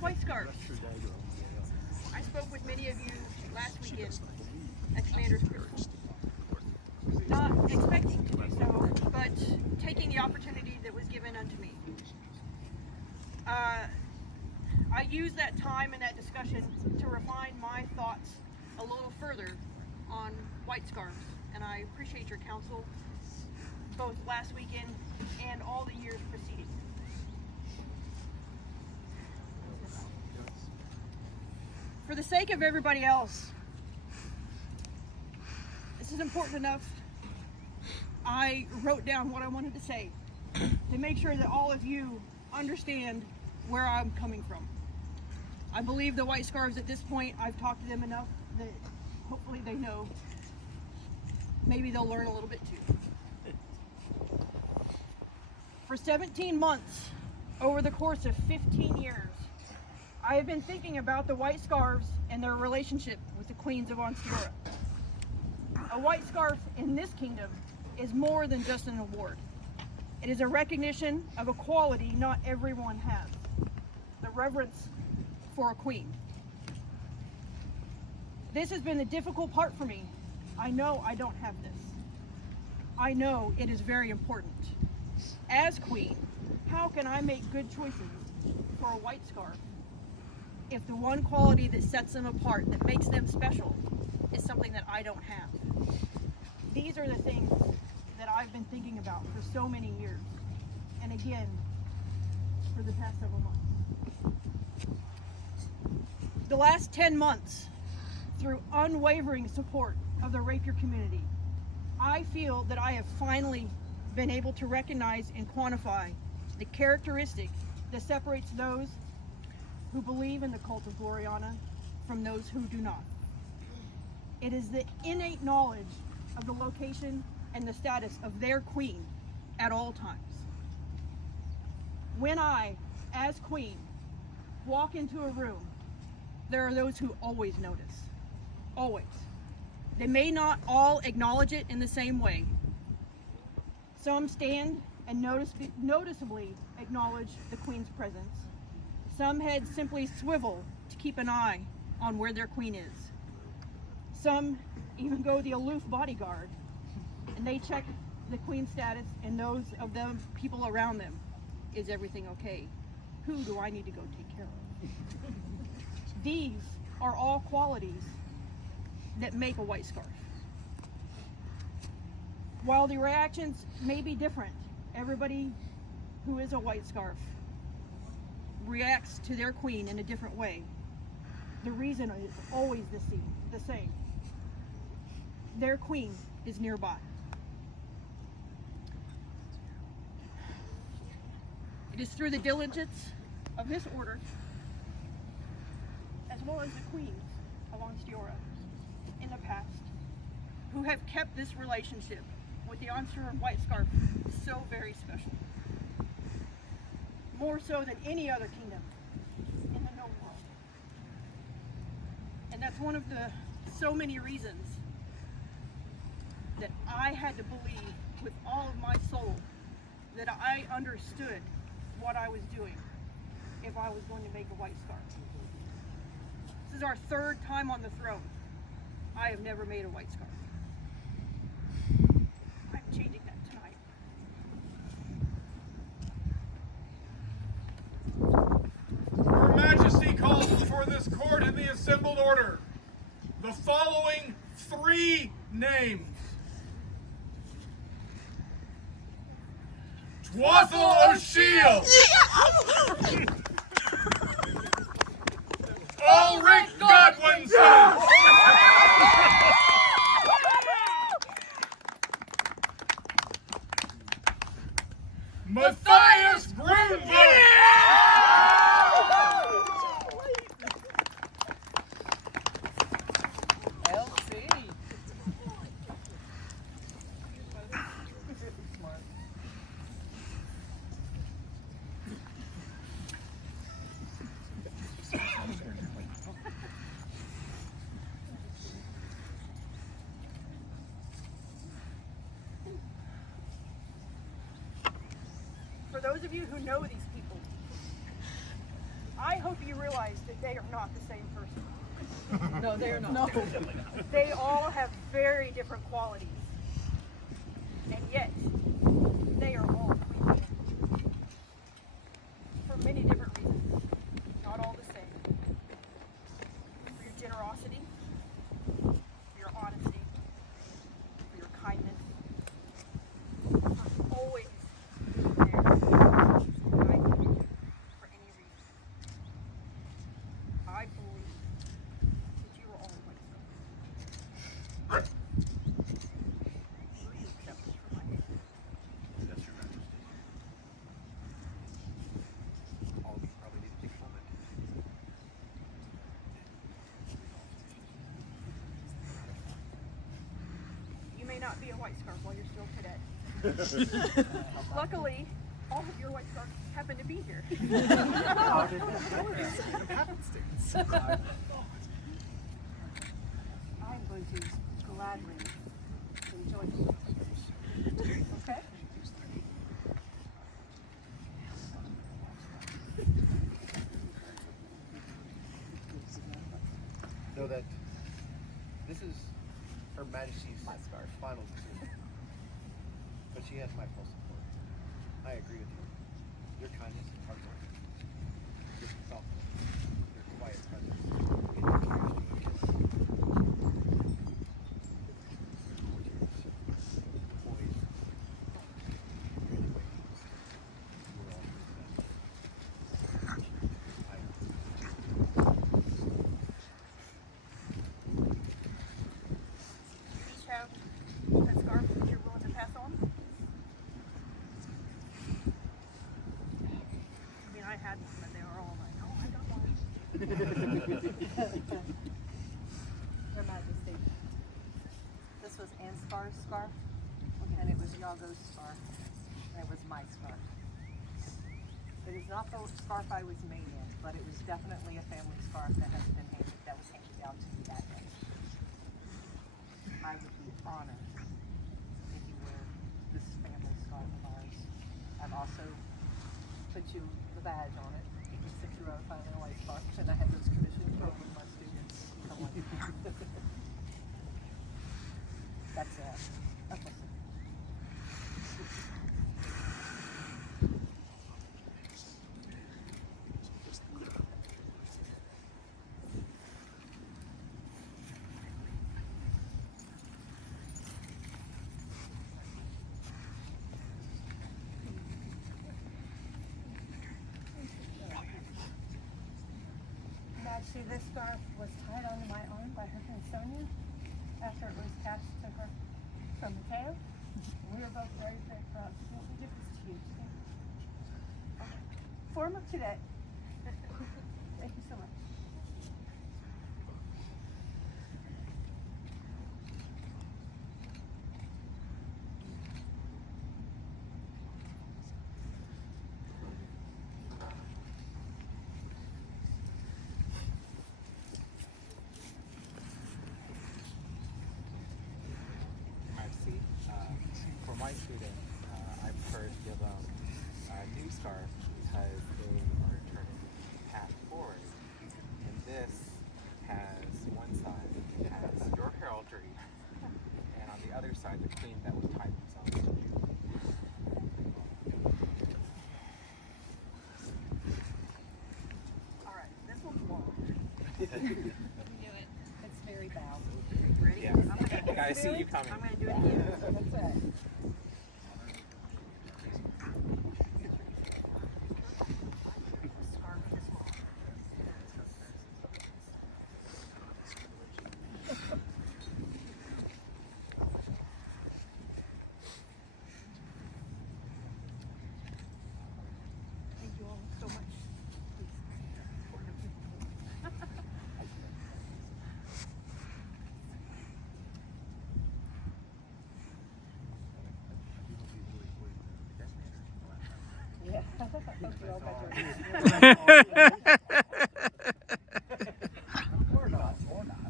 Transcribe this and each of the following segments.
White scarves. I spoke with many of you last weekend at Commander's Crystal. Not expecting to do so, but taking the opportunity that was given unto me. I used that time and that discussion to refine my thoughts a little further on white scarves, and I appreciate your counsel both last weekend and all the years preceding. For the sake of everybody else, this is important enough. I wrote down what I wanted to say to make sure that all of you understand where I'm coming from. I believe the white scarves at this point, I've talked to them enough that hopefully they know. Maybe they'll learn a little bit too. For 17 months, over the course of 15 years, I have been thinking about the white scarves and their relationship with the Queens of Ansteorran. A white scarf in this kingdom is more than just an award. It is a recognition of a quality not everyone has, the reverence for a queen. This has been the difficult part for me. I know I don't have this. I know it is very important. As queen, how can I make good choices for a white scarf if the one quality that sets them apart, that makes them special, is something that I don't have? These are the things that I've been thinking about for so many years, and again, for the past several months. The last 10 months, through unwavering support of the rapier community, I feel that I have finally been able to recognize and quantify the characteristic that separates those who believe in the cult of Gloriana from those who do not. It is the innate knowledge of the location and the status of their queen at all times. When I, as queen, walk into a room, there are those who always notice. Always. They may not all acknowledge it in the same way. Some stand and noticeably acknowledge the queen's presence. Some heads simply swivel to keep an eye on where their queen is. Some even go the aloof bodyguard, and they check the queen's status and those of them people around them. Is everything okay? Who do I need to go take care of? These are all qualities that make a white scarf. While the reactions may be different, everybody who is a white scarf reacts to their queen in a different way. The reason is always the same. Their queen is nearby. It is through the diligence of this order, as well as the queens of Ansteorran in the past, who have kept this relationship with the Ansteorran white scarf so very special. More so than any other kingdom in the known world. And that's one of the so many reasons that I had to believe with all of my soul that I understood what I was doing if I was going to make a white scarf. This is our third time on the throne. I have never made a white scarf. I'm changing that tonight. Your Majesty calls before this court in the assembled order the following 3 names. Tuathal O'Sheills, Alric Godwynson, Matthias Grunwalt, Elfsea. of you who know these people, I hope you realize that they are not the same person. No, they're not. No. They all have very different qualities. And yet, they are all creepy. For many different reasons. Not all the same. For your generosity, for your honesty, for your kindness, for always being there to guide you for any reason. I believe that you are all like so. Will you accept this from my hand? Yes, Your Majesty. All of you probably need to take a moment. You may not be a white scarf while you're still cadet. Luckily, all of your white scarves happen to be here. I'm going to gladly enjoy this. Okay? Know that this is Her Majesty's final decision. But she has my full support. I agree with you. Your kindness and hard work, your thoughtful, your quiet presence, Each have a scarf that you're willing to pass on. I mean, I had one, but they were all like, oh, I got one. Her Majesty. This was Ansteorran's scarf, and it was Iago's scarf, and it was my scarf. It is not the scarf I was made in, but it was definitely a family scarf that was handed down to me that day. I would be honored if you wear this family scarf of ours. I've also put you the badge on it. You can sit you out finally a white scarf, and I had those commissions from my students. Come on. That's it. Okay. Majesty, this scarf was tied onto my arm by her friend Sonia after it was attached to her from Matteo. We were both very, very proud to make a difference to you today. Form of today. Thank you so much. Majesty, for my students, I prefer to give them a new scarf because they are turning the path forward. And this has one side has your heraldry, and on the other side, the queen that would tie themselves to you. All right, this one's long. It's very bowed. Ready? Yeah. I'm gonna, I see you coming. I'm going to do it again. That's it. Scarf this long. Thank you all so much. Yeah. Thank you all better. Or not, or not.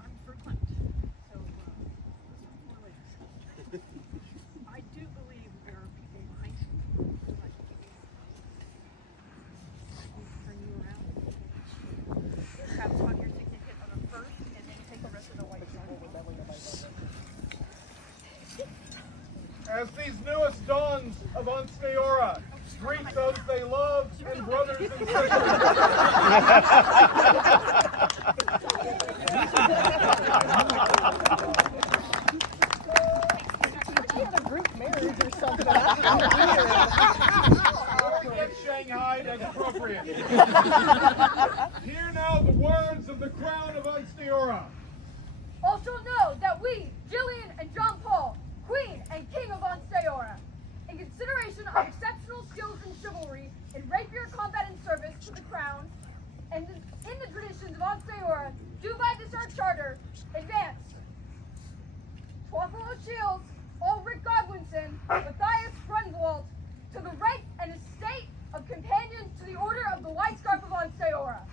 I'm frequent, so as these newest dawns of Ansteorran greet those they love and brothers and sisters. Or get shanghaied as appropriate. Hear now the words of the crown of Ansteorran. All shall know that we, Gillian and John Paul, Queen and King of Ansteorran, in consideration of exceptional skills and chivalry in rapier combat and service to the crown, and in the traditions of Ansteorran, do by this our charter, advance Tuathal O'Sheills, Alric Godwynson, Matthias Grunwalt, to the rank and estate of companion to the Order of the White Scarf of Ansteorran.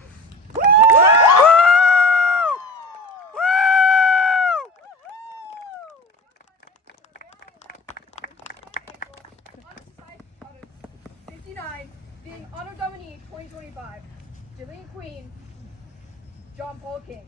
Being Anno Domini 2025, Gillian Queen, John Paul King.